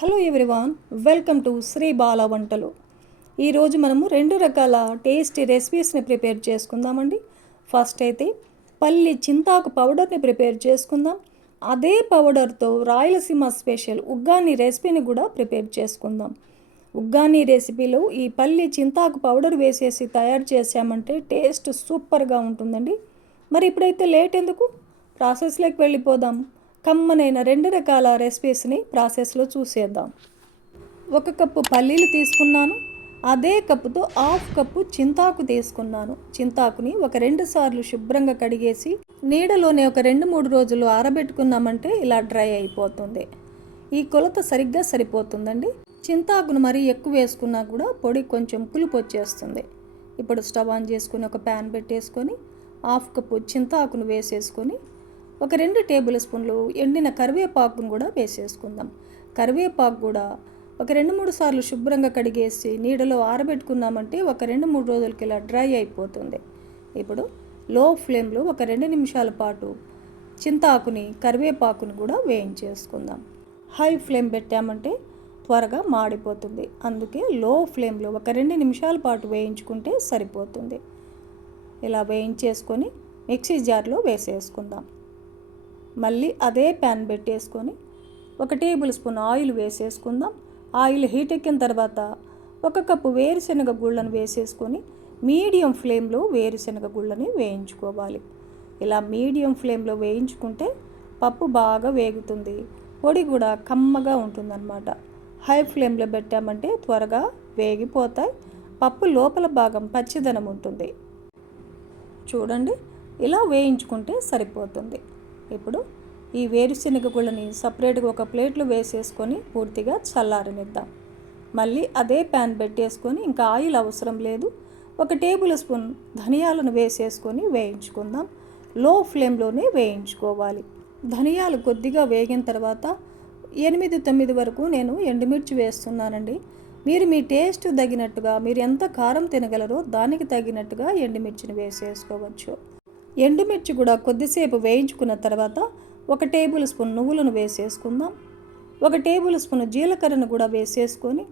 Hello everyone, welcome to Sri Bala Vantalu. ఈరోజు మనము 2 రకాల టేస్టీ రెసిపీస్ని ప్రిపేర్ చేసుకుందామండి. ఫస్ట్ అయితే పల్లి చింతాకు పౌడర్ని ప్రిపేర్ చేసుకుందాం. అదే పౌడర్తో రాయలసీమ స్పెషల్ ఉగ్గాని రెసిపీని కూడా ప్రిపేర్ చేసుకుందాం. ఉగ్గాని రెసిపీలో ఈ పల్లి చింతాకు పౌడర్ వేసేసి తయారు చేసామంటే టేస్ట్ సూపర్గా ఉంటుందండి. మరి ఇప్పుడైతే లేట్ ఎందుకు, ప్రాసెస్లోకి వెళ్ళిపోదాం. కమ్మనైన 2 రకాల రెసిపీస్ని ప్రాసెస్లో చూసేద్దాం. 1 కప్పు పల్లీలు తీసుకున్నాను. అదే కప్పుతో హాఫ్ కప్పు చింతాకు తీసుకున్నాను. చింతాకుని ఒక 2 సార్లు శుభ్రంగా కడిగేసి నీడలోనే ఒక 2-3 రోజులు ఆరబెట్టుకున్నామంటే ఇలా డ్రై అయిపోతుంది. ఈ కొలత సరిగ్గా సరిపోతుందండి. చింతాకును మరీ ఎక్కువ వేసుకున్నా కూడా పొడి కొంచెం పులుపు వచ్చేస్తుంది. ఇప్పుడు స్టవ్ ఆన్ చేసుకుని ఒక ప్యాన్ పెట్టేసుకొని హాఫ్ కప్పు చింతాకును వేసేసుకొని ఒక 2 టేబుల్ స్పూన్లు ఎండిన కరివేపాకును కూడా వేసేసుకుందాం. కరివేపాకు కూడా ఒక 2-3 సార్లు శుభ్రంగా కడిగేసి నీడలో ఆరబెట్టుకున్నామంటే ఒక 2-3 రోజులకి ఇలా డ్రై అయిపోతుంది. ఇప్పుడు లో ఫ్లేమ్లో ఒక 2 నిమిషాల పాటు చింతాకుని కరివేపాకుని కూడా వేయించేసుకుందాం. హై ఫ్లేమ్ పెట్టామంటే త్వరగా మాడిపోతుంది. అందుకే లో ఫ్లేమ్లో ఒక 2 నిమిషాల పాటు వేయించుకుంటే సరిపోతుంది. ఇలా వేయించేసుకొని మిక్సీ జార్లో వేసేసుకుందాం. మళ్ళీ అదే ప్యాన్ పెట్టేసుకొని 1 టేబుల్ స్పూన్ ఆయిల్ వేసేసుకుందాం. ఆయిల్ హీట్ ఎక్కిన తర్వాత 1 కప్పు వేరుశనగ గుళ్ళను వేసేసుకొని మీడియం ఫ్లేమ్లో వేరుశనగ గుళ్ళని వేయించుకోవాలి. ఇలా మీడియం ఫ్లేమ్లో వేయించుకుంటే పప్పు బాగా వేగుతుంది, పొడి కూడా కమ్మగా ఉంటుందన్నమాట. హై ఫ్లేమ్లో పెట్టామంటే త్వరగా వేగిపోతాయి, పప్పు లోపల భాగం పచ్చిదనం ఉంటుంది. చూడండి, ఇలా వేయించుకుంటే సరిపోతుంది. ఇప్పుడు ఈ వేరుశనగ గుళ్ళని సపరేట్గా ఒక ప్లేట్లో వేసేసుకొని పూర్తిగా చల్లారనిద్దాం. మళ్ళీ అదే ప్యాన్ పెట్టేసుకొని ఇంకా ఆయిల్ అవసరం లేదు, 1 టేబుల్ స్పూన్ ధనియాలను వేసేసుకొని వేయించుకుందాం. లో ఫ్లేమ్లోనే వేయించుకోవాలి. ధనియాలు కొద్దిగా వేగిన తర్వాత 8-9 వరకు నేను ఎండుమిర్చి వేస్తున్నానండి. మీరు మీ టేస్ట్ తగినట్టుగా, మీరు ఎంత కారం తినగలరో దానికి తగినట్టుగా ఎండుమిర్చిని వేసేసుకోవచ్చు. ఎండుమిర్చి కూడా కొద్దిసేపు వేయించుకున్న తర్వాత 1 టేబుల్ స్పూన్ నువ్వులను వేసేసుకుందాం. 1 టేబుల్ స్పూన్ జీలకర్రను కూడా వేసేసుకొని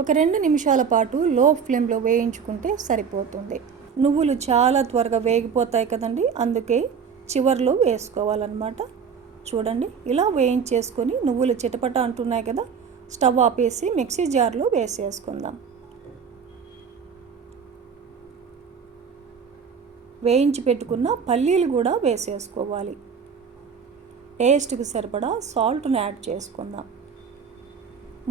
ఒక 2 నిమిషాల పాటు లో ఫ్లేమ్లో వేయించుకుంటే సరిపోతుంది. నువ్వులు చాలా త్వరగా వేగిపోతాయి కదండి, అందుకే చివర్లో వేసుకోవాలన్నమాట. చూడండి, ఇలా వేయించేసుకొని నువ్వులు చిటపట అంటున్నాయి కదా, స్టవ్ ఆపేసి మిక్సీ జార్లో వేసేసుకుందాం. వేయించి పెట్టుకున్న పల్లీలు కూడా వేసేసుకోవాలి. టేస్ట్కి సరిపడా సాల్ట్ను యాడ్ చేసుకుందాం.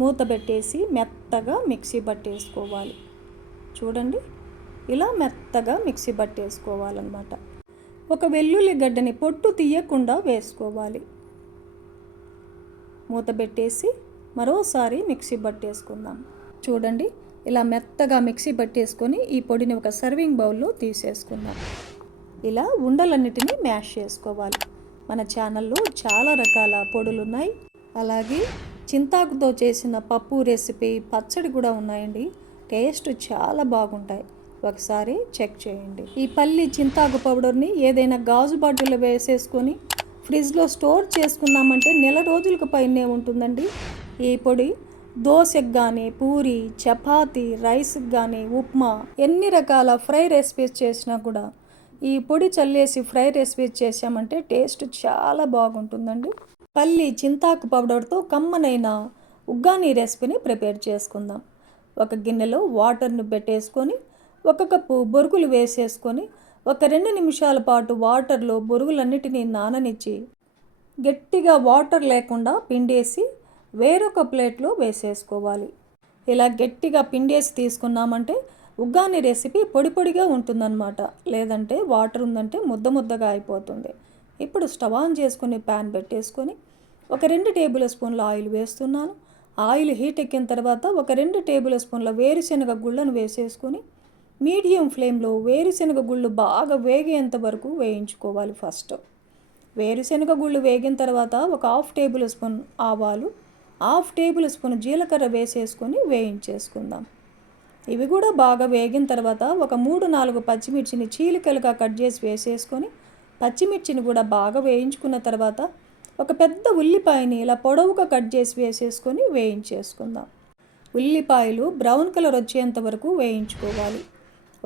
మూత పెట్టేసి మెత్తగా మిక్సీ పట్టేసుకోవాలి. చూడండి, ఇలా మెత్తగా మిక్సీ పట్టేసుకోవాలన్నమాట. ఒక వెల్లుల్లి గడ్డని పొట్టు తీయకుండా వేసుకోవాలి. మూత పెట్టేసి మరోసారి మిక్సీ పట్టేసుకుందాం. చూడండి, ఇలా మెత్తగా మిక్సీ పట్టేసుకొని ఈ పొడిని ఒక సర్వింగ్ బౌల్లో తీసేసుకుందాం. ఇలా ఉండలన్నిటినీ మ్యాష్ చేసుకోవాలి. మన ఛానల్లో చాలా రకాల పొడులు ఉన్నాయి. అలాగే చింతాకుతో చేసిన పప్పు రెసిపీ, పచ్చడి కూడా ఉన్నాయండి. టేస్ట్ చాలా బాగుంటాయి, ఒకసారి చెక్ చేయండి. ఈ పల్లి చింతాకు పౌడర్ని ఏదైనా గాజు బాటిల్లో వేసేసుకొని ఫ్రిడ్జ్లో స్టోర్ చేసుకున్నామంటే నెల రోజులకు పైనే ఉంటుందండి. ఈ పొడి దోశకు కానీ, పూరి, చపాతీ, రైస్కి కానీ, ఉప్మా, ఎన్ని రకాల ఫ్రై రెసిపీస్ చేసినా కూడా ఈ పొడి చల్లేసి ఫ్రై రెసిపీస్ చేసామంటే టేస్ట్ చాలా బాగుంటుందండి. పల్లి చింతాకు పౌడర్తో కమ్మనైన ఉగ్గాని రెసిపీని ప్రిపేర్ చేసుకుందాం. ఒక గిన్నెలో వాటర్ను పెట్టేసుకొని 1 కప్పు బొరుగులు వేసేసుకొని ఒక 2 నిమిషాల పాటు వాటర్లో బొరుగులన్నిటినీ నాననిచ్చి గట్టిగా వాటర్ లేకుండా పిండేసి వేరొక ప్లేట్లో వేసేసుకోవాలి. ఇలా గట్టిగా పిండేసి తీసుకున్నామంటే ఉగ్గాని రెసిపీ పొడి పొడిగా ఉంటుందన్నమాట. లేదంటే వాటర్ ఉందంటే ముద్ద ముద్దగా అయిపోతుంది. ఇప్పుడు స్టవ్ ఆన్ చేసుకుని ప్యాన్ పెట్టేసుకొని ఒక 2 టేబుల్ స్పూన్ల ఆయిల్ వేస్తున్నాను. ఆయిల్ హీట్ ఎక్కిన తర్వాత ఒక 2 టేబుల్ స్పూన్ల వేరుశనగ గుళ్ళను వేసేసుకొని మీడియం ఫ్లేమ్లో వేరుశనగ గుళ్ళు బాగా వేగేంత వరకు వేయించుకోవాలి. ఫస్ట్ వేరుశనగ గుళ్ళు వేగిన తర్వాత ఒక 1/2 టేబుల్ స్పూన్ ఆవాలు, 1/2 టేబుల్ స్పూన్ జీలకర్ర వేసేసుకొని వేయించేసుకుందాం. ఇవి కూడా బాగా వేగిన తర్వాత ఒక 3-4 పచ్చిమిర్చిని చీలికలుగా కట్ చేసి వేసేసుకొని పచ్చిమిర్చిని కూడా బాగా వేయించుకున్న తర్వాత ఒక పెద్ద ఉల్లిపాయని ఇలా పొడవుగా కట్ చేసి వేసేసుకొని వేయించేసుకుందాం. ఉల్లిపాయలు బ్రౌన్ కలర్ వచ్చేంత వరకు వేయించుకోవాలి.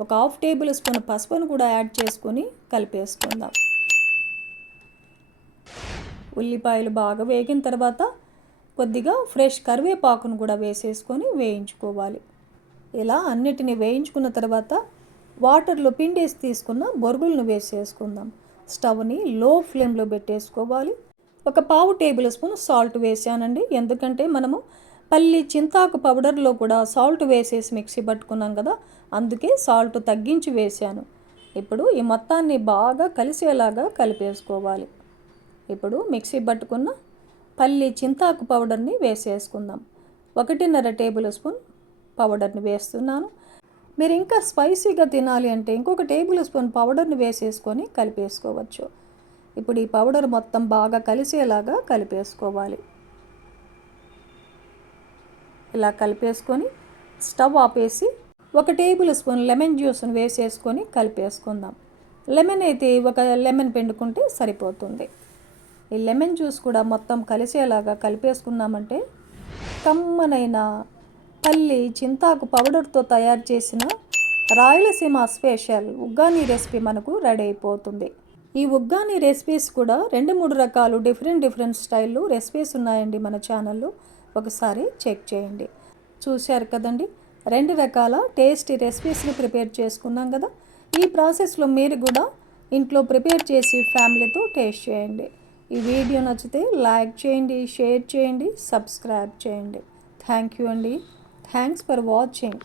ఒక 1/2 టేబుల్ స్పూన్ పసుపును కూడా యాడ్ చేసుకొని కలిపేసుకుందాం. ఉల్లిపాయలు బాగా వేగిన తర్వాత కొద్దిగా ఫ్రెష్ కరివేపాకును కూడా వేసేసుకొని వేయించుకోవాలి. ఇలా అన్నిటిని వేయించుకున్న తర్వాత వాటర్లో పిండేసి తీసుకున్న బొరుగులను వేసేసుకుందాం. స్టవ్ని లో ఫ్లేమ్లో పెట్టేసుకోవాలి. ఒక 1/2 టేబుల్ స్పూన్ సాల్ట్ వేసానండి. ఎందుకంటే మనము పల్లి చింతాకు పౌడర్లో కూడా సాల్ట్ వేసేసి మిక్సీ పట్టుకున్నాం కదా, అందుకే సాల్ట్ తగ్గించి వేసాను. ఇప్పుడు ఈ మొత్తాన్ని బాగా కలిసేలాగా కలిపేసుకోవాలి. ఇప్పుడు మిక్సీ పట్టుకున్న పల్లి చింతాకు పౌడర్ని వేసేసుకుందాం. 1.5 టేబుల్ స్పూన్ పౌడర్ని వేస్తున్నాను. మీరు ఇంకా స్పైసీగా తినాలి అంటే ఇంకొక టేబుల్ స్పూన్ పౌడర్ని వేసేసుకొని కలిపేసుకోవచ్చు. ఇప్పుడు ఈ పౌడర్ మొత్తం బాగా కలిసేలాగా కలిపేసుకోవాలి. ఇలా కలిపేసుకొని స్టవ్ ఆపేసి 1 టేబుల్ స్పూన్ లెమన్ జ్యూస్ని వేసేసుకొని కలిపేసుకుందాం. లెమన్ అయితే ఒక లెమన్ పిండుకుంటే సరిపోతుంది. ఈ లెమన్ జ్యూస్ కూడా మొత్తం కలిసేలాగా కలిపేసుకున్నామంటే కమ్మనైన పల్లి చింతాకు పౌడర్తో తయారు చేసిన రాయలసీమ స్పెషల్ ఉగ్గాని రెసిపీ మనకు రెడీ అయిపోతుంది. ఈ ఉగ్గాని రెసిపీస్ కూడా 2-3 రకాలు డిఫరెంట్ స్టైల్లో రెసిపీస్ ఉన్నాయండి మన ఛానల్లో. ఒకసారి చెక్ చేయండి. చూశారు కదండి, 2 రకాల టేస్టీ రెసిపీస్ని ప్రిపేర్ చేసుకున్నాం కదా. ఈ ప్రాసెస్లో మీరు కూడా ఇంట్లో ప్రిపేర్ చేసి ఫ్యామిలీతో టేస్ట్ చేయండి. ఈ వీడియో నచ్చితే లైక్ చేయండి, షేర్ చేయండి, సబ్స్క్రైబ్ చేయండి. థ్యాంక్ యూ అండి. Thanks for watching.